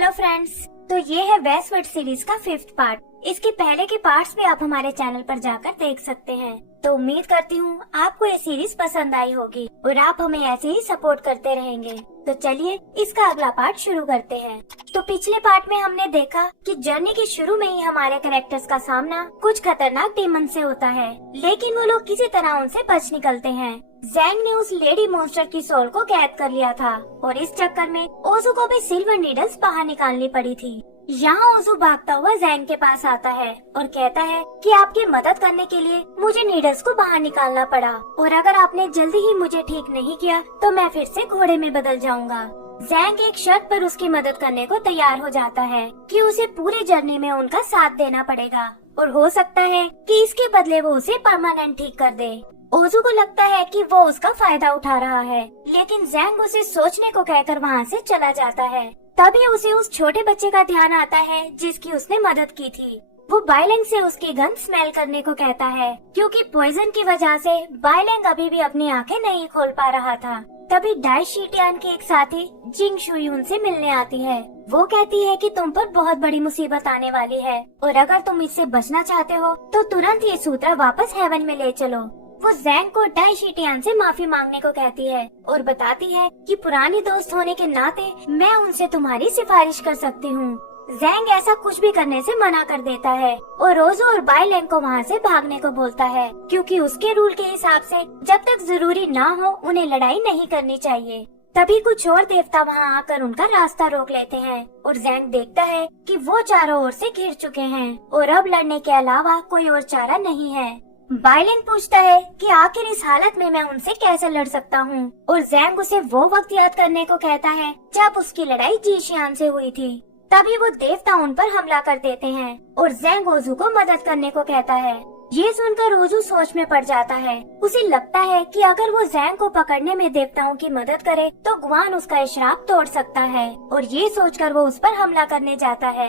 Hello friends, तो ये है वेस्टवर्ल्ड सीरीज का 5th पार्ट। इसके पहले के पार्ट्स भी आप हमारे चैनल पर जाकर देख सकते हैं। तो उम्मीद करती हूँ आपको ये सीरीज पसंद आई होगी और आप हमें ऐसे ही सपोर्ट करते रहेंगे। तो चलिए इसका अगला पार्ट शुरू करते हैं। तो पिछले पार्ट में हमने देखा कि जर्नी के शुरू में ही हमारे कैरेक्टर्स का सामना कुछ खतरनाक डीमन से होता है, लेकिन वो लोग किसी तरह उनसे बच निकलते हैं। ज़ैंग ने उस लेडी मॉन्स्टर की सोल को कैद कर लिया था और इस चक्कर में ओज़ू को भी सिल्वर नीडल्स बाहर निकालनी पड़ी थी। यहाँ ओज़ू भागता हुआ ज़ैंग के पास आता है और कहता है कि आपकी मदद करने के लिए मुझे नीडल्स को बाहर निकालना पड़ा और अगर आपने जल्दी ही मुझे ठीक नहीं किया तो मैं फिर से घोड़े में बदल जाऊंगा। ज़ैंग एक शर्त पर उसकी मदद करने को तैयार हो जाता है कि उसे पूरी जर्नी में उनका साथ देना पड़ेगा और हो सकता है कि इसके बदले वो उसे परमानेंट ठीक कर दे। ओज़ू को लगता है कि वो उसका फायदा उठा रहा है, लेकिन ज़ैंग उसे सोचने को कहकर वहाँ से चला जाता है। तभी उसे उस छोटे बच्चे का ध्यान आता है जिसकी उसने मदद की थी। वो बाइलेंग से उसकी गन स्मेल करने को कहता है, क्योंकि पॉइजन की वजह से बाइलेंग अभी भी अपनी आंखें नहीं खोल पा रहा था। तभी डाई शीटियान के एक साथी जिंग शुई उनसे मिलने आती है। वो कहती है कि तुम पर बहुत बड़ी मुसीबत आने वाली है और अगर तुम इससे बचना चाहते हो तो तुरंत ये सूत्र वापस हेवन में ले चलो। वो ज़ैंग को डाई शीटियान से माफी मांगने को कहती है और बताती है कि पुरानी दोस्त होने के नाते मैं उनसे तुम्हारी सिफारिश कर सकती हूँ। ज़ैंग ऐसा कुछ भी करने से मना कर देता है और ओज़ू और बाइलेंग को वहाँ से भागने को बोलता है, क्योंकि उसके रूल के हिसाब से जब तक जरूरी ना हो उन्हें लड़ाई नहीं करनी चाहिए। तभी कुछ और देवता वहाँ आकर उनका रास्ता रोक लेते हैं और ज़ैंग देखता है कि वो चारों ओर से घिर चुके हैं और अब लड़ने के अलावा कोई और चारा नहीं है। बाइलेंग पूछता है कि आखिर इस हालत में मैं उनसे कैसे लड़ सकता हूँ और ज़ैंग उसे वो वक्त याद करने को कहता है जब उसकी लड़ाई जीशियान से हुई थी। तभी वो देवता उन पर हमला कर देते हैं और ज़ैंग ओज़ू को मदद करने को कहता है। ये सुनकर ओज़ू सोच में पड़ जाता है। उसे लगता है कि अगर वो ज़ैंग को पकड़ने में देवताओं की मदद करे तो ग्वान उसका श्राप तोड़ सकता है और ये सोचकर वो उस पर हमला करने जाता है,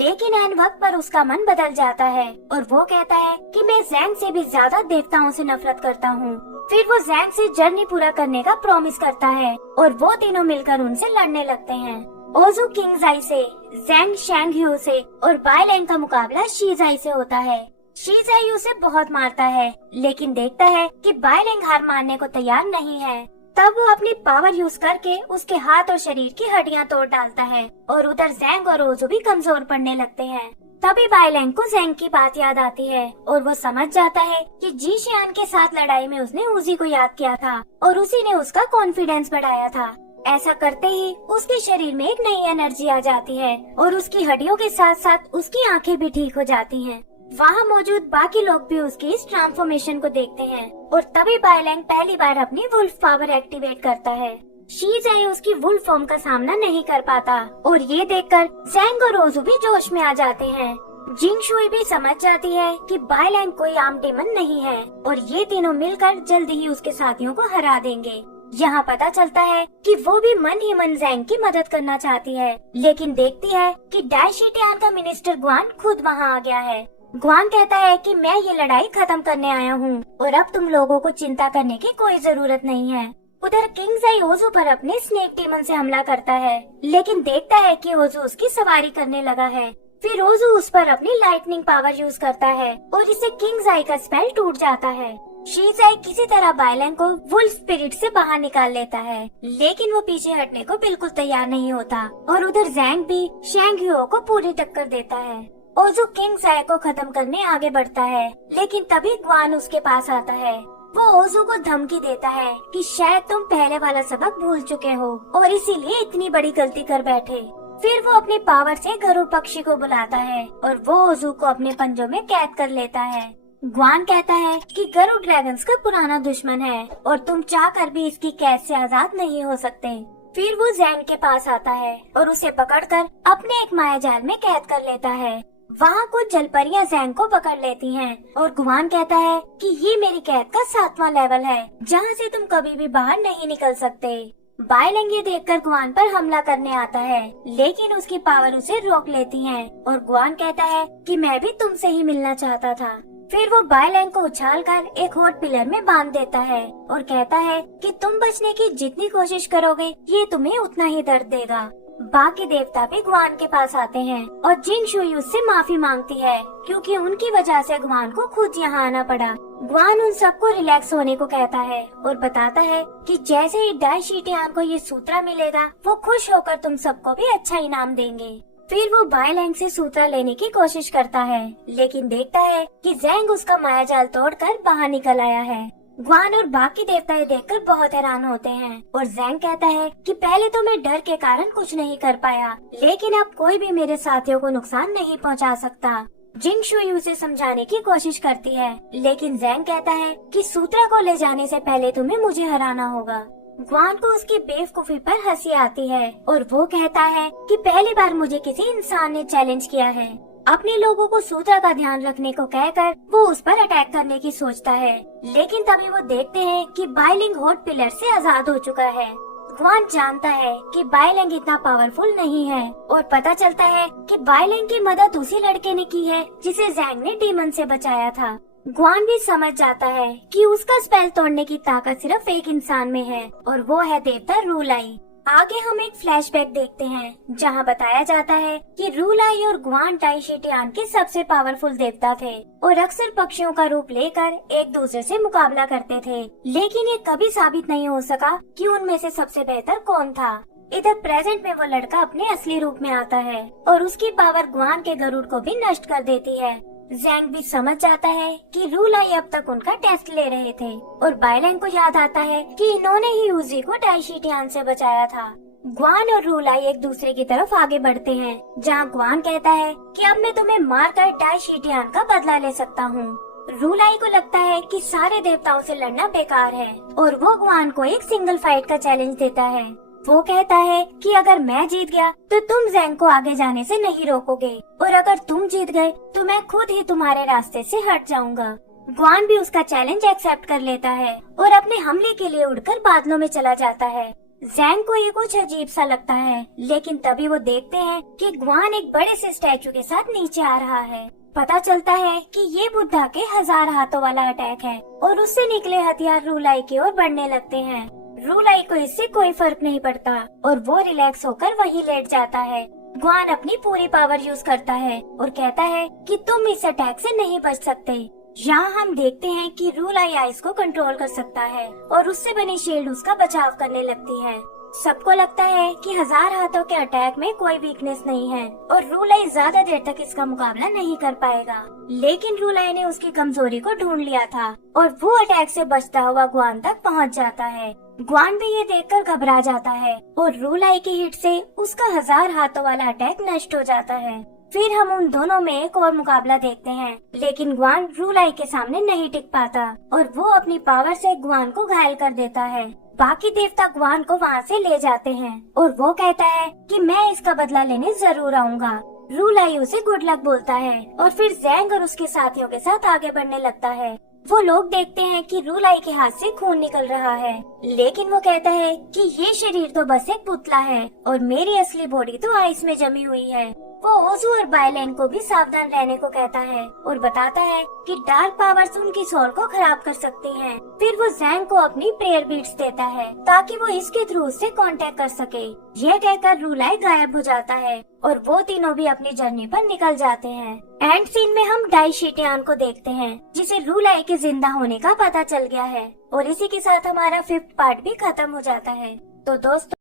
लेकिन ऐन वक्त पर उसका मन बदल जाता है और वो कहता है कि मैं ज़ैंग से भी ज्यादा देवताओं से नफरत करता हूँ। फिर वो ज़ैंग से जर्नी पूरा करने का प्रॉमिस करता है और वो तीनों मिलकर उनसे लड़ने लगते हैं। ओज़ू किंगज़ाई से, ज़ैंग शैंगह्यू से और बाइलेंग का मुकाबला शीज़ाई से होता है। शीज़ाई उसे बहुत मारता है, लेकिन देखता है कि बाइलेंग हार मानने को तैयार नहीं है। तब वो अपनी पावर यूज करके उसके हाथ और शरीर की हड्डियां तोड़ डालता है और उधर ज़ैंग और ओज़ू भी कमजोर पड़ने लगते हैं। तभी बाइलेंग को ज़ैंग की बात याद आती है और वो समझ जाता है कि जीशियान के साथ लड़ाई में उसने उसी को याद किया था और उसी ने उसका कॉन्फिडेंस बढ़ाया था। ऐसा करते ही उसके शरीर में एक नई एनर्जी आ जाती है और उसकी हड्डियों के साथ साथ उसकी आंखें भी ठीक हो जाती हैं। वहाँ मौजूद बाकी लोग भी उसकी इस ट्रांसफॉर्मेशन को देखते हैं और तभी बाइलेंग पहली बार अपनी वुल्फ पावर एक्टिवेट करता है। शीज़ाई उसकी वुल्फ फॉर्म का सामना नहीं कर पाता और ये देखकर ज़ैंग और ओज़ू भी जोश में आ जाते हैं। जिंग शुई भी समझ जाती है कि बाइलेंग कोई आम डेमन नहीं है और ये तीनों मिलकर जल्दी ही उसके साथियों को हरा देंगे। यहाँ पता चलता है कि वो भी मन ही मन ज़ैंग की मदद करना चाहती है, लेकिन देखती है कि डाई शीटियान का मिनिस्टर ग्वान खुद वहाँ आ गया है। ग्वान कहता है कि मैं ये लड़ाई खत्म करने आया हूँ और अब तुम लोगों को चिंता करने की कोई जरूरत नहीं है। उधर किंगज़ाई ओज़ू पर अपने स्नेक डेमन से हमला करता है, लेकिन देखता है कि ओज़ू उसकी सवारी करने लगा है। फिर ओज़ू उस पर अपनी लाइटनिंग पावर यूज करता है और इससे किंगज़ाई का स्पेल टूट जाता है। शीज़ाई किसी तरह बाइलेंग को वुल्फ स्पिरिट से बाहर निकाल लेता है, लेकिन वो पीछे हटने को बिल्कुल तैयार नहीं होता और उधर ज़ैंग भी शैंगह्यू को पूरी टक्कर देता है। ओज़ू किंगज़ाई को खत्म करने आगे बढ़ता है, लेकिन तभी ग्वान उसके पास आता है। वो ओज़ू को धमकी देता है कि शायद तुम पहले वाला सबक भूल चुके हो और इसीलिए इतनी बड़ी गलती कर बैठे। फिर वो अपनी पावर से गरुड़ पक्षी को बुलाता है और वो ओज़ू को अपने पंजों में कैद कर लेता है। ग्वान कहता है कि गरुड़ ड्रैगन्स का पुराना दुश्मन है और तुम चाहकर भी इसकी कैद से आजाद नहीं हो सकते। फिर वो ज़ैंग के पास आता है और उसे पकड़कर अपने एक मायाजाल में कैद कर लेता है। वहाँ कुछ जलपरियां ज़ैंग को पकड़ लेती हैं और गुआन कहता है कि ये मेरी कैद का 7वां लेवल है, जहाँ से तुम कभी भी बाहर नहीं निकल सकते। बाइलेंग ये देखकर गुआन पर हमला करने आता है, लेकिन उसकी पावर उसे रोक लेती है और गुआन कहता है कि मैं भी तुमसे ही मिलना चाहता था। फिर वो बाइलेंग को उछालकर एक हॉट पिलर में बांध देता है और कहता है कि तुम बचने की जितनी कोशिश करोगे ये तुम्हें उतना ही दर्द देगा। बाकी देवता भी ग्वान के पास आते हैं और जिंग शुई उससे माफी मांगती है क्योंकि उनकी वजह से ग्वान को खुद यहाँ आना पड़ा। ग्वान उन सबको रिलैक्स होने को कहता है और बताता है कि जैसे ही डाई शीटियान को ये सूत्रा मिलेगा वो खुश होकर तुम सबको भी अच्छा इनाम देंगे। फिर वो बाई लैंग से सूत्रा लेने की कोशिश करता है लेकिन देखता है कि ज़ैंग उसका मायाजाल तोड़कर बाहर निकल आया है। ग्वान और बाकी देवता ये देखकर बहुत हैरान होते हैं और ज़ैंग कहता है कि पहले तो मैं डर के कारण कुछ नहीं कर पाया, लेकिन अब कोई भी मेरे साथियों को नुकसान नहीं पहुंचा सकता। जिंग शुई उसे समझाने की कोशिश करती है लेकिन ज़ैंग कहता है कि सूत्रा को ले जाने से पहले तुम्हें मुझे हराना होगा। ग्वान को उसकी बेवकूफी पर हंसी आती है और वो कहता है कि पहली बार मुझे किसी इंसान ने चैलेंज किया है। अपने लोगों को सूत्रा का ध्यान रखने को कहकर वो उस पर अटैक करने की सोचता है, लेकिन तभी वो देखते हैं कि बाइलिंग हॉट पिलर से आजाद हो चुका है। ग्वान जानता है कि बाइलिंग इतना पावरफुल नहीं है और पता चलता है कि बाइलिंग की मदद उसी लड़के ने की है जिसे ज़ैंग ने डीमन से बचाया था। ग्वान भी समझ जाता है कि उसका स्पेल तोड़ने की ताकत सिर्फ एक इंसान में है और वो है देवता रूलाई। आगे हम एक फ्लैशबैक देखते हैं जहां बताया जाता है कि रूलाई और ग्वान डाई शीटियान के सबसे पावरफुल देवता थे और अक्सर पक्षियों का रूप लेकर एक दूसरे से मुकाबला करते थे, लेकिन ये कभी साबित नहीं हो सका कि उनमें से सबसे बेहतर कौन था। इधर प्रेजेंट में वो लड़का अपने असली रूप में आता है और उसकी पावर ग्वान के गरुड़ को भी नष्ट कर देती है। ज़ैंग भी समझ जाता है कि रूलाई अब तक उनका टेस्ट ले रहे थे और बाइलैंग को याद आता है कि इन्होंने ही उजी को डाई शीटियान से बचाया था। ग्वान और रूलाई एक दूसरे की तरफ आगे बढ़ते हैं जहां ग्वान कहता है कि अब मैं तुम्हें मारकर डाई शीटियान का बदला ले सकता हूँ। रूलाई को लगता है कि सारे देवताओं से लड़ना बेकार है और वो ग्वान को एक सिंगल फाइट का चैलेंज देता है। वो कहता है कि अगर मैं जीत गया तो तुम ज़ैंग को आगे जाने से नहीं रोकोगे और अगर तुम जीत गए तो मैं खुद ही तुम्हारे रास्ते से हट जाऊंगा। ग्वान भी उसका चैलेंज एक्सेप्ट कर लेता है और अपने हमले के लिए उड़कर बादलों में चला जाता है। ज़ैंग को ये कुछ अजीब सा लगता है, लेकिन तभी वो देखते हैं कि ग्वान एक बड़े से स्टैचू के साथ नीचे आ रहा है। पता चलता है कि ये बुद्धा के 1000 हाथों वाला अटैक है और उससे निकले हथियार रूलाई की ओर बढ़ने लगते हैं। रूलाई को इससे कोई फर्क नहीं पड़ता और वो रिलैक्स होकर वहीं लेट जाता है। ग्वान अपनी पूरी पावर यूज करता है और कहता है कि तुम इस अटैक से नहीं बच सकते। यहाँ हम देखते हैं कि रूलाई आइस को कंट्रोल कर सकता है और उससे बनी शील्ड उसका बचाव करने लगती है। सबको लगता है कि 1000 हाथों के अटैक में कोई वीकनेस नहीं है और रूलाई ज्यादा देर तक इसका मुकाबला नहीं कर पाएगा, लेकिन रूलाई ने उसकी कमजोरी को ढूंढ लिया था और वो अटैक से बचता हुआ ग्वान तक पहुंच जाता है। ग्वान भी ये देखकर घबरा जाता है और रूलाई की हिट से उसका 1000 हाथों वाला अटैक नष्ट हो जाता है। फिर हम उन दोनों में एक और मुकाबला देखते हैं, लेकिन ग्वान रूलाई के सामने नहीं टिक पाता और वो अपनी पावर से ग्वान को घायल कर देता है। बाकी देवता ग्वान को वहाँ से ले जाते हैं और वो कहता है कि मैं इसका बदला लेने जरूर आऊंगा। रूलाई उसे गुड लक बोलता है और फिर ज़ैंग और उसके साथियों के साथ आगे बढ़ने लगता है। वो लोग देखते हैं कि रूलाई के हाथ से खून निकल रहा है, लेकिन वो कहता है कि ये शरीर तो बस एक पुतला है और मेरी असली बॉडी तो आइस में जमी हुई है। वो ओजू और बाइलैंग को भी सावधान रहने को कहता है और बताता है कि डार्क पावर्स उनकी सोल को खराब कर सकती हैं। फिर वो ज़ैंग को अपनी प्रेयर बीट्स देता है ताकि वो इसके थ्रू उससे कांटेक्ट कर सके। यह कहकर रूलाई गायब हो जाता है और वो तीनों भी अपनी जर्नी पर निकल जाते हैं। एंड सीन में हम डाई शीटियान को देखते हैं जिसे रूलाई के जिंदा होने का पता चल गया है और इसी के साथ हमारा 5th पार्ट भी खत्म हो जाता है। तो दोस्तों